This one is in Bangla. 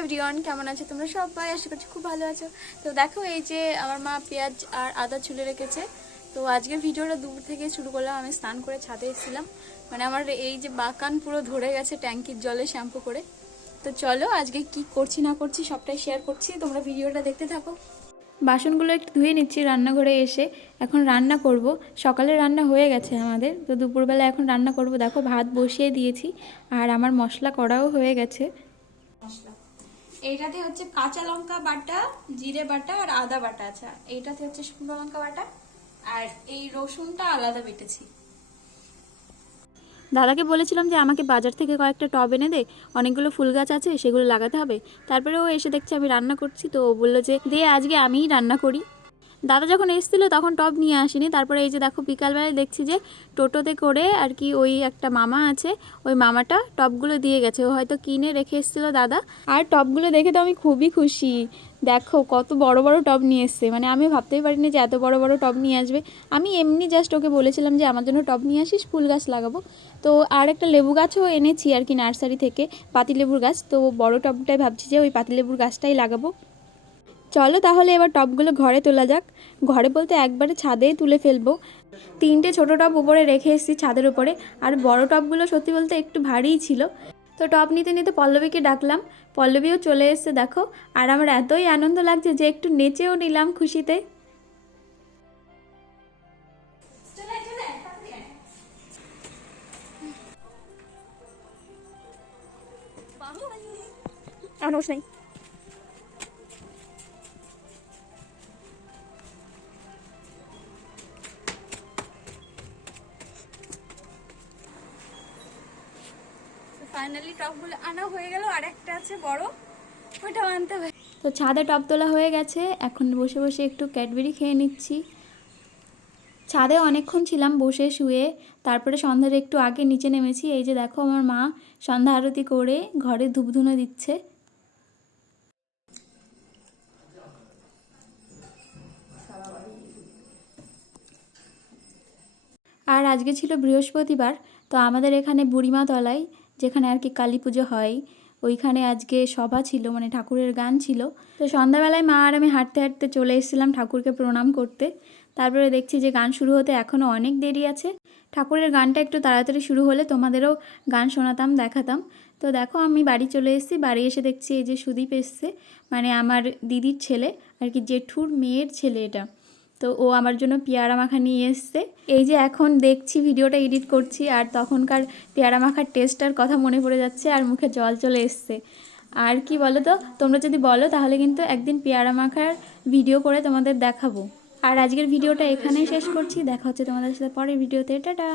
এভরিওয়ান, কেমন আছো? তোমরা সবাই আশা করছি খুব ভালো আছো। তো দেখো, এই যে আমার মা পেঁয়াজ আর আদা ছুলে রেখেছে। তো আজকের ভিডিওটা দূর থেকে শুরু করলাম, আমি স্নান করে ছাদে এসেছিলাম। মানে আমার এই যে বাকান পুরো ধরে গেছে ট্যাঙ্কির জলে শ্যাম্পু করে। তো চলো, আজকে কি করছি না করছি সবটাই শেয়ার করছি। তোমরা ভিডিওটা দেখতে থাকো। বাসনগুলো একটু ধুয়ে নিচ্ছি রান্নাঘরে এসে। এখন রান্না করব। সকালে রান্না হয়ে গেছে আমাদের। তো দুপুরবেলা এখন রান্না করব। দেখো, ভাত বসিয়ে দিয়েছি। আর আমার মশলা করাও হয়ে গেছে। মশলা। এইটাতে হচ্ছে কাঁচা লঙ্কা বাটা, জিরে বাটা আর আদা বাটা আছে। এইটাতে হচ্ছে শুকনো লঙ্কা বাটা। আর এই রসুনটা আলাদা বেটেছি। দাদাকে বলেছিলাম যে, আমাকে বাজার থেকে কয়েকটা টব এনে দে। অনেকগুলো ফুল গাছ আছে, সেগুলো লাগাতে হবে। তারপরে ও এসে দেখছে, আমি রান্না করছি। তো ও বলল যে, দে, আজকে আমিই রান্না করি। দাদা যখন এসেছিল তখন টব নিয়ে আসেনি। তারপরে এই যে দেখো বিকালবেলায় দেখছি যে টোটোতে করে আর কি ওই একটা মামা আছে, ওই মামাটা টবগুলো দিয়ে গেছে। ও হয়তো কিনে রেখে এসেছিল দাদা। আর টবগুলো দেখে তো আমি খুবই খুশি। দেখো কত বড় বড় টব নিয়ে এসছে। মানে আমি ভাবতেই পারিনি যে এত বড় বড় টব নিয়ে আসবে। আমি এমনি জাস্ট ওকে বলেছিলাম যে, আমার জন্য টব নিয়ে আসিস, ফুল গাছ লাগাবো। তো আর একটা লেবু গাছও এনেছি আর কি নার্সারি থেকে, পাতিলেবুর গাছ। তো বড় টবটাই ভাবছি যে ওই পাতিলেবুর গাছটাই লাগাবো। চলো তাহলে এবার টবগুলো ঘরে তোলা যাক। ঘরে বলতে একবারে ছাদেই তুলে ফেলব। তিনটে ছোটো টব উপরে রেখে এসেছি ছাদের উপরে। আর বড় টবগুলো সত্যি বলতে একটু ভারীই ছিল। তো টব নিতে নিতে পল্লবীকে ডাকলাম। পল্লবীও চলে এসছে, দেখো। আর আমার এতই আনন্দ লাগছে যে একটু নেচেও নিলাম খুশিতে। নোস নাই। ফাইনালি টপগুলো আনা হয়ে গেল আর একটা আছে, বড়। ওইটাও আনতে হবে। তো ছাদে টপ তোলা হয়ে গেছে। এখন বসে বসে একটু ক্যাডবেরি খেয়ে নিচ্ছি। ছাদে অনেকক্ষণ ছিলাম বসে শুয়ে। তারপরে সন্ধ্যার একটু আগে নিচে নেমেছি। এই যে দেখো আমার মা সন্ধ্যা আরতি করে ঘরে ধূপধুনো দিচ্ছে। আর আজকে ছিল বৃহস্পতিবার, তো আমাদের এখানে বুড়িমা তলায় যেখানে আর কি কালী পুজো হয়, ওইখানে আজকে সভা ছিল মানে ঠাকুরের গান ছিল। তো সন্ধ্যাবেলায় মা আর আমি হাঁটতে হাঁটতে চলে এসেছিলাম ঠাকুরকে প্রণাম করতে। তারপরে দেখছি যে গান শুরু হতে এখনও অনেক দেরি আছে। ঠাকুরের গানটা একটু তাড়াতাড়ি শুরু হলে তোমাদেরও গান শোনাতাম, দেখাতাম। তো দেখো আমি বাড়ি চলে এসেছি, বাড়ি এসে দেখছি এই যে সুদীপ এসছে মানে আমার দিদির ছেলে, আর কি জেঠুর মেয়ের ছেলে এটা। তো ও আমার জন্য পেয়ারা মাখা নিয়ে এসছে। এই যে এখন দেখছি ভিডিওটা এডিট করছি আর তখনকার পেয়ারা মাখার টেস্টটার কথা মনে পড়ে যাচ্ছে আর মুখে জল চলে এসছে। আর কি বলো তো তোমরা যদি বলো তাহলে কিন্তু একদিন পেয়ারা মাখার ভিডিও করে তোমাদের দেখাবো। আর আজকের ভিডিওটা এখানেই শেষ করছি, দেখা হচ্ছে তোমাদের সাথে পরের ভিডিওতে, টাটা।